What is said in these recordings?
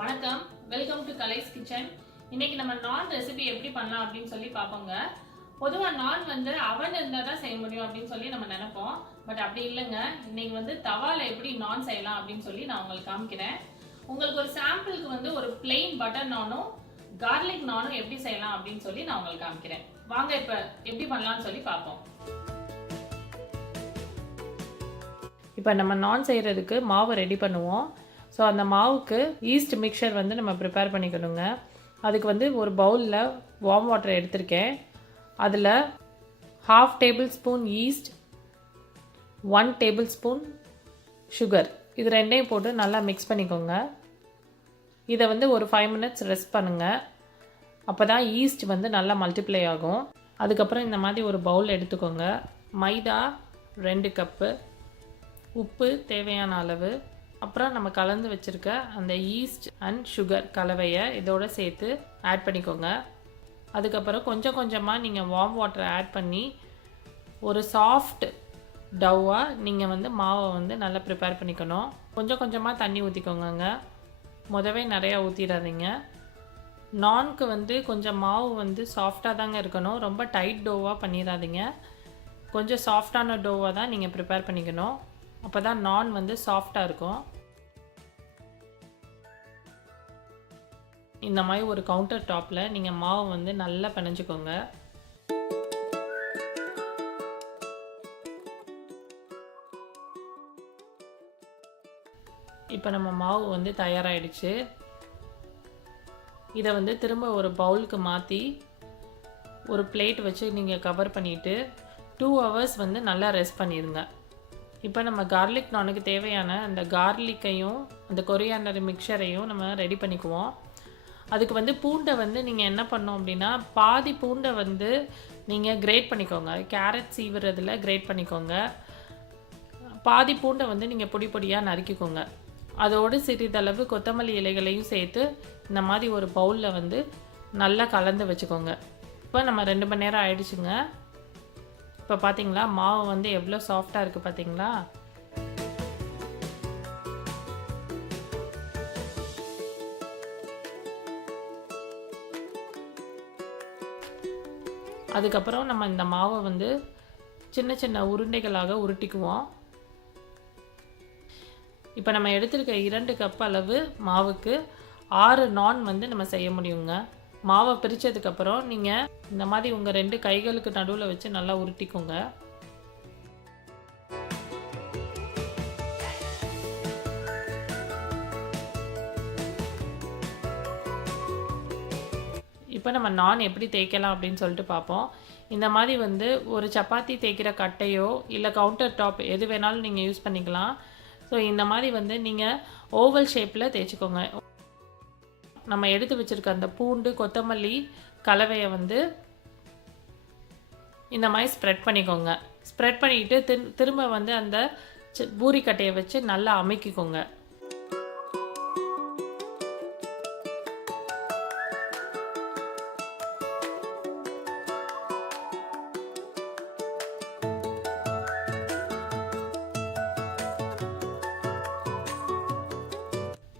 வணக்கம், welcome to கலைஸ் kitchen. இன்னைக்கு நம்ம நான் ரெசிபி எப்படி பண்ணலாம் அப்படின்னு சொல்லி பார்ப்போங்க. பொதுவாக நான் வந்து அவன் இருந்தால் தான் செய்ய முடியும் அப்படின்னு சொல்லி நம்ம நினைப்போம். பட் அப்படி இல்லைங்க. இன்னைக்கு வந்து தவால எப்படி நான் செய்யலாம் அப்படின்னு சொல்லி நான் உங்களுக்கு காமிக்கிறேன். உங்களுக்கு ஒரு சாம்பிளுக்கு வந்து ஒரு பிளெயின் பட்டர் நானும் கார்லிக் நானும் எப்படி செய்யலாம் அப்படின்னு சொல்லி நான் உங்களுக்கு காமிக்கிறேன். வாங்க இப்போ எப்படி பண்ணலாம்னு சொல்லி பார்ப்போம். இப்போ நம்ம நான் செய்கிறதுக்கு மாவு ரெடி பண்ணுவோம். ஸோ அந்த மாவுக்கு ஈஸ்ட் மிக்சர் வந்து நம்ம ப்ரிப்பேர் பண்ணிக்கணுங்க. அதுக்கு வந்து ஒரு பவுலில் வார்ம் வாட்டர் எடுத்திருக்கேன். அதில் 1/2 table spoon east, 1 table spoon sugar, இது ரெண்டையும் போட்டு நல்லா மிக்ஸ் பண்ணிக்கோங்க. இதை வந்து ஒரு 5 மினிட்ஸ் ரெஸ்ட் பண்ணுங்கள். அப்போ தான் ஈஸ்ட் வந்து நல்லா மல்டிப்ளை ஆகும். அதுக்கப்புறம் இந்த மாதிரி ஒரு பவுல் எடுத்துக்கோங்க. மைதா 2 கப்பு, உப்பு தேவையான அளவு, அப்புறம் நம்ம கலந்து வச்சுருக்க அந்த ஈஸ்ட் அண்ட் சுகர் கலவையை இதோட சேர்த்து ஆட் பண்ணிக்கோங்க. அதுக்கப்புறம் கொஞ்சம் கொஞ்சமாக நீங்கள் வார்ம் வாட்டரை ஆட் பண்ணி ஒரு சாஃப்ட் டவ்வாக நீங்கள் வந்து மாவை வந்து நல்லா ப்ரிப்பேர் பண்ணிக்கணும். கொஞ்சம் கொஞ்சமாக தண்ணி ஊற்றிக்கோங்க. முதவே நிறையா ஊற்றிடாதீங்க. நான்க்கு வந்து கொஞ்சம் மாவு வந்து சாஃப்டாக தாங்க இருக்கணும். ரொம்ப டைட் டோவாக பண்ணிடாதீங்க. கொஞ்சம் சாஃப்டான டோவாக தான் நீங்கள் ப்ரிப்பேர் பண்ணிக்கணும். அப்போ தான் நான் வந்து சாஃப்டாக இருக்கும். இந்த மாதிரி ஒரு கவுண்டர் டாப்பில் நீங்கள் மாவு வந்து நல்லா பிணைஞ்சிக்கோங்க. இப்போ நம்ம மாவு வந்து தயாராகிடுச்சு. இதை வந்து திரும்ப ஒரு பவுலுக்கு மாற்றி ஒரு பிளேட் வச்சு நீங்கள் கவர் பண்ணிவிட்டு 2 ஹவர்ஸ் வந்து நல்லா ரெஸ்ட் பண்ணிடுங்க. இப்போ நம்ம கார்லிக் நானுக்கு தேவையான அந்த கார்லிக்கையும் அந்த கொரியாண்டர் மிக்சரையும் நம்ம ரெடி பண்ணிக்குவோம். அதுக்கு வந்து பூண்டை வந்து நீங்கள் என்ன பண்ணோம் அப்படின்னா, பாதி பூண்டை வந்து நீங்கள் கிரேட் பண்ணிக்கோங்க. கேரட் சீவுறதுல கிரேட் பண்ணிக்கோங்க. பாதி பூண்டை வந்து நீங்கள் பொடி பொடியாக நறுக்கிக்கோங்க. அதோடு சிறிதளவு கொத்தமல்லி இலைகளையும் சேர்த்து இந்த மாதிரி ஒரு பவுலில் வந்து நல்லா கலந்து வச்சுக்கோங்க. இப்போ நம்ம 2 மணி நேரம் ஆயிடுச்சுங்க. இப்போ பார்த்தீங்களா மாவு வந்து எவ்வளோ சாஃப்டாக இருக்குது பார்த்தீங்களா? அதுக்கப்புறம் நம்ம இந்த மாவை வந்து சின்ன சின்ன உருண்டைகளாக உருட்டிக்குவோம். இப்போ நம்ம எடுத்துருக்க 2 கப் அளவு மாவுக்கு 6 நான் வந்து நம்ம செய்ய முடியுங்க. மாவை பிரித்ததுக்கப்புறம் நீங்கள் இந்த மாதிரி உங்கள் 2 கைகளுக்கு நடுவில் வச்சு நல்லா உருட்டிக்கோங்க. இப்போ நம்ம நான் எப்படி தேய்க்கலாம் அப்படின்னு சொல்லிட்டு பார்ப்போம். இந்த மாதிரி வந்து ஒரு சப்பாத்தி தேய்க்கிற கட்டையோ இல்லை கவுண்டர் டாப் எது வேணாலும் நீங்கள் யூஸ் பண்ணிக்கலாம். ஸோ இந்த மாதிரி வந்து நீங்கள் ஓவல் ஷேப்பில் தேய்ச்சிக்கோங்க. நம்ம எடுத்து வச்சுருக்க அந்த பூண்டு கொத்தமல்லி கலவையை வந்து இந்த மாதிரி ஸ்ப்ரெட் பண்ணிக்கோங்க. ஸ்ப்ரெட் பண்ணிக்கிட்டு திரும்ப வந்து அந்த பூரிக்கட்டையை வச்சு நல்லா அமைக்கிக்கோங்க.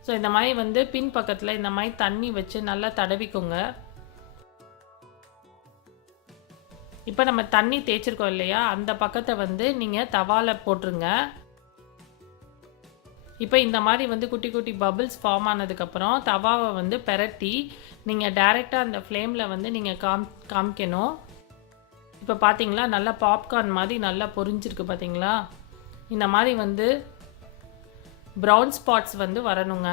ஸோ இந்த மாதிரி வந்து பின் பக்கத்தில் இந்த மாதிரி தண்ணி வச்சு நல்லா தடவிக்கோங்க. இப்போ நம்ம தண்ணி தேய்ச்சிருக்கோம் இல்லையா, அந்த பக்கத்தை வந்து நீங்கள் தவால போட்டுருங்க. இப்போ இந்த மாதிரி வந்து குட்டி குட்டி பபிள்ஸ் ஃபார்ம் ஆனதுக்கப்புறம் தவாவை வந்து பெரட்டி நீங்கள் டைரெக்டாக அந்த ஃப்ளேமில் வந்து நீங்கள் காமிக்கணும். இப்போ பார்த்தீங்களா நல்லா பாப்கார்ன் மாதிரி நல்லா பொரிஞ்சிருக்கு பார்த்தீங்களா? இந்த மாதிரி வந்து ப்ரௌன் ஸ்பாட்ஸ் வந்து வரணுங்க.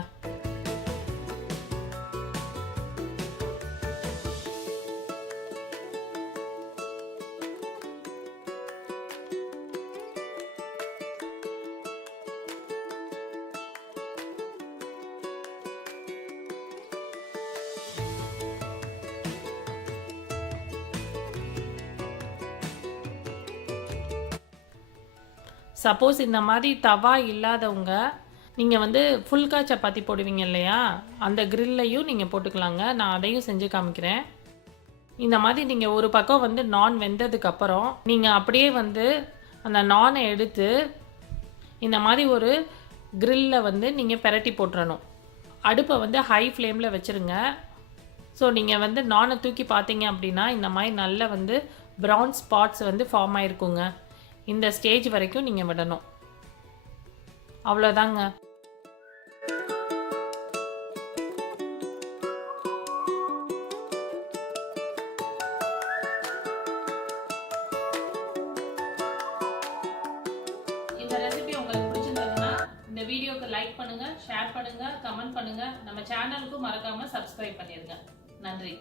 சப்போஸ் இந்த மாதிரி தவா இல்லாதவங்க நீங்கள் வந்து ஃபுல்கா சப்பாத்தி போடுவீங்க இல்லையா, அந்த கிரில்லையும் நீங்கள் போட்டுக்கலாங்க. நான் அதையும் செஞ்சு காமிக்கிறேன். இந்த மாதிரி நீங்கள் ஒரு பக்கம் வந்து நான் வெந்ததுக்கப்புறம் நீங்கள் அப்படியே வந்து அந்த நானை எடுத்து இந்த மாதிரி ஒரு கிரில்ல வந்து நீங்கள் பெரட்டி போட்டுறணும். அடுப்பை வந்து ஹை ஃப்ளேமில் வச்சுருங்க. ஸோ நீங்கள் வந்து நானை தூக்கி பார்த்தீங்க அப்படின்னா இந்த மாதிரி நல்ல வந்து ப்ரௌன் ஸ்பாட்ஸ் வந்து ஃபார்ம் ஆகிருக்குங்க. இந்த ஸ்டேஜ் வரைக்கும் நீங்கள் விடணும். அவ்வளோதாங்க. இந்த ரெசிபி உங்களுக்கு பிடிச்சிருந்ததுன்னா இந்த வீடியோக்கு லைக் பண்ணுங்க, ஷேர் பண்ணுங்க, கமெண்ட் பண்ணுங்க. நம்ம சேனலுக்கு மறக்காம சப்ஸ்கிரைப் பண்ணிருங்க. நன்றி.